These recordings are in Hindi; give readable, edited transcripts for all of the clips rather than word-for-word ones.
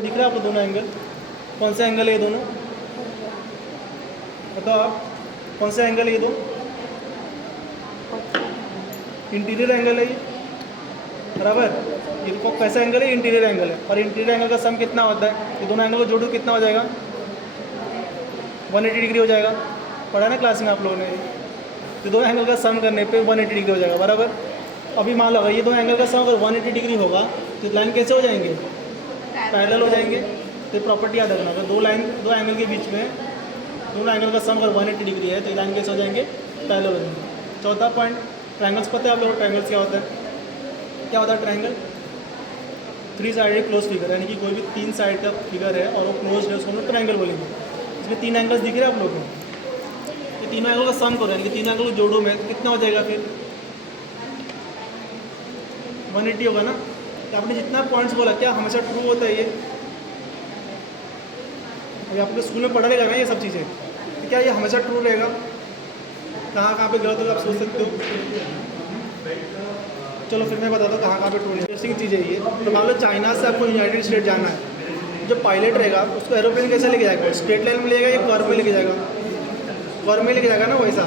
दिख रहा है आपको दोनों एंगल? कौन सा एंगल है ये दोनों? बताओ आप, कौन सा एंगल है ये दो? इंटीरियर एंगल है ये, बराबर। ये कैसा एंगल है? इंटीरियर एंगल है। और इंटीरियर एंगल का सम कितना होता है? ये दोनों एंगल को जोड़ो कितना हो जाएगा? 180 डिग्री हो जाएगा। पढ़ा ना क्लास में आप लोगों ने? ये दो एंगल का सम करने पे 180 डिग्री हो जाएगा, बराबर। अभी मान लो अगर ये दो एंगल का सम अगर 180 डिग्री होगा तो लाइन कैसे हो जाएंगे? पैरेलल हो जाएंगे। तो प्रॉपर्टी याद रखना, अगर दो एंगल के बीच में दोनों एंगल का सम अगर 180 डिग्री है तो ये लाइन कैसे हो जाएंगे? पैरेलल हो जाएंगे। चौथा पॉइंट, ट्रायंगल्स पता है आप लोगों को? ट्रायंगल्स क्या होता है? क्या होता है ट्रायंगल? 3 साइडेड क्लोज फिगर, यानी कि कोई भी 3 साइड का फिगर है और वो क्लोज है, उसको हम लोग ट्रायंगल बोलेंगे। इसमें 3 एंगल्स दिख रहे हैं आप लोगों को? ये तीनों एंगल का सम करो, यानी कि 3 एंगल को जोड़ो में तो कितना हो जाएगा फिर? 180 होगा ना। तो आपने जितना पॉइंट्स बोला क्या हमेशा ट्रू होता है ये? अभी आपको स्कूल में पढ़ा रहेगा ना ये सब चीज़ें, तो क्या ये हमेशा ट्रू रहेगा? कहाँ कहाँ पे गलत होगा आप सोच सकते हो? चलो फिर मैं बताता हूँ कहाँ पे ट्रू। इंटरेस्टिंग चीज़ है ये। तो मान लो चाइना से आपको यूनाइटेड स्टेट जाना है, जो पायलट रहेगा उसको एरोप्लेन कैसे लेके जाएगा? स्ट्रेट लाइन में लेगा या कर्व में लेके जाएगा? कर्व में लेके जाएगा ना वैसा।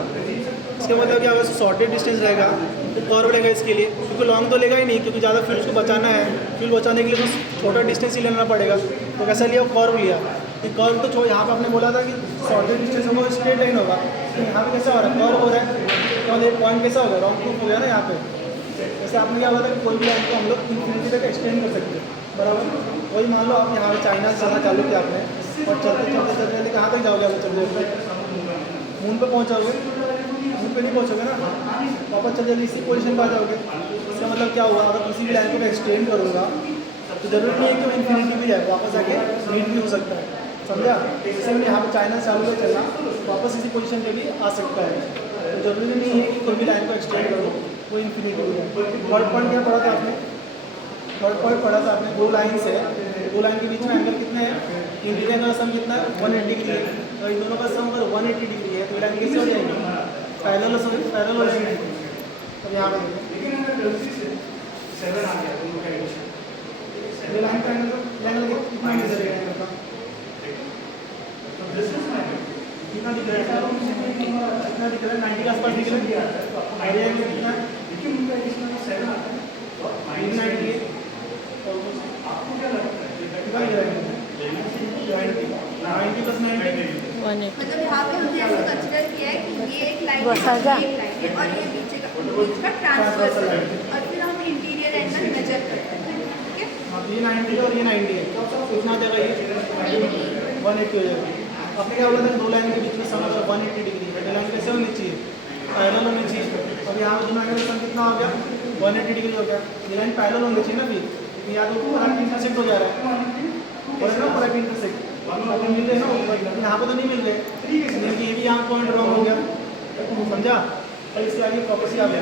इसका मतलब क्या होगा? शॉर्टेज डिस्टेंस रहेगा तो कर्व लेगा इसके लिए, क्योंकि लॉन्ग तो लेगा ही नहीं, क्योंकि ज़्यादा फ्यूल उसको बचाना है। फ्यूल बचाने के लिए तो छोटा डिस्टेंस ही लेना पड़ेगा। तो कैसा लिया? कर्व लिया। कि कर्व तो यहाँ पे आपने बोला था कि शॉर्टेज डिस्टेंस होगा स्ट्रेट लाइन होगा, तो यहाँ पे कैसा हो रहा है? कर्व हो रहा है। तो एक पॉइंट कैसा होगा? रॉन्ग प्रूफ हो गया ना यहाँ पे। जैसे आपने क्या बोला था कि कोई भी लाइन को हम लोग इन्फिनिटी तक एक्सटेंड कर सकते हैं, बराबर। वही मान लो आप यहाँ पे चाइना से चलना चालू किया आपने, और चलते कहाँ तक जाओगे? आप चलते मून पे पहुँचाओगे? मून पे नहीं पहुँचोगे ना, वापस चल जल्दी इसी पोजीशन पर आ जाओगे। इसका मतलब क्या हुआ? अगर किसी भी लाइन को मैं एक्सटेंड करूँगा तो जरूरी नहीं है कि वो इन्फिनिटी भी जाए, वापस आके मीट भी हो सकता है, समझा? जैसे मैंने यहाँ पे चाइना से चालू कर चलना, वापस इसी पोजीशन पे भी आ सकता है। तो जरूरी नहीं है कि कोई भी लाइन को एक्सटेंड करो वो इन्फिनिटी हो जाए। थर्ड पॉइंट क्या पढ़ा था आपने? थर्ड पॉइंट पढ़ा था आपने, दो लाइन है, दो लाइन के बीच में एंगल कितने हैं? इंटीरियर का सम कितना है? 180 डिग्री है। और इन दोनों का सम अगर 180 डिग्री है तो लाइन कैसे हो जाएगी? पैरेलल हो जाएगी। अब यहाँ पर ये लाइन का एंगल कितना मेजर है? कितना दिख रहा है? कितना दिख रहा है? 90 के आसपास दिख रहा है। आइडिया है कितना? 90 है। आपको क्या लगता है कितना दिख रहा है? 90 प्लस 90 मतलब यहाँ पे हमने ऐसा कंसिडर किया है कि ये एक लाइन है और ये बीच का ट्रांसवर्स है, और फिर हम इंटीरियर एंगल मेजर करते हैं, ठीक है? ये 90 और ये 90 है, तो कितना देगा ये? 180 हो जाएगा। आपने क्या बोला था? दो लाइन के बीच में सम 180 डिग्री है, लाइन कैसे होनी चाहिए? पैरेलल होनी चाहिए। अब यहाँ पे दोनों एंगल का सम कितना हो गया? 180 डिग्री हो गया। ये लाइन पैरेलल होनी चाहिए ना फिर, या तो पूरा इंटरसेक्ट हो जा रहा है, और ना पूरा इंटरसेक्ट अभी मिल रहे ना, यहाँ पे तो नहीं मिल रहे, ये भी यहाँ पॉइंट रॉन्ग हो गया, समझा? और इसके आगे प्रॉपर्टी आ गया।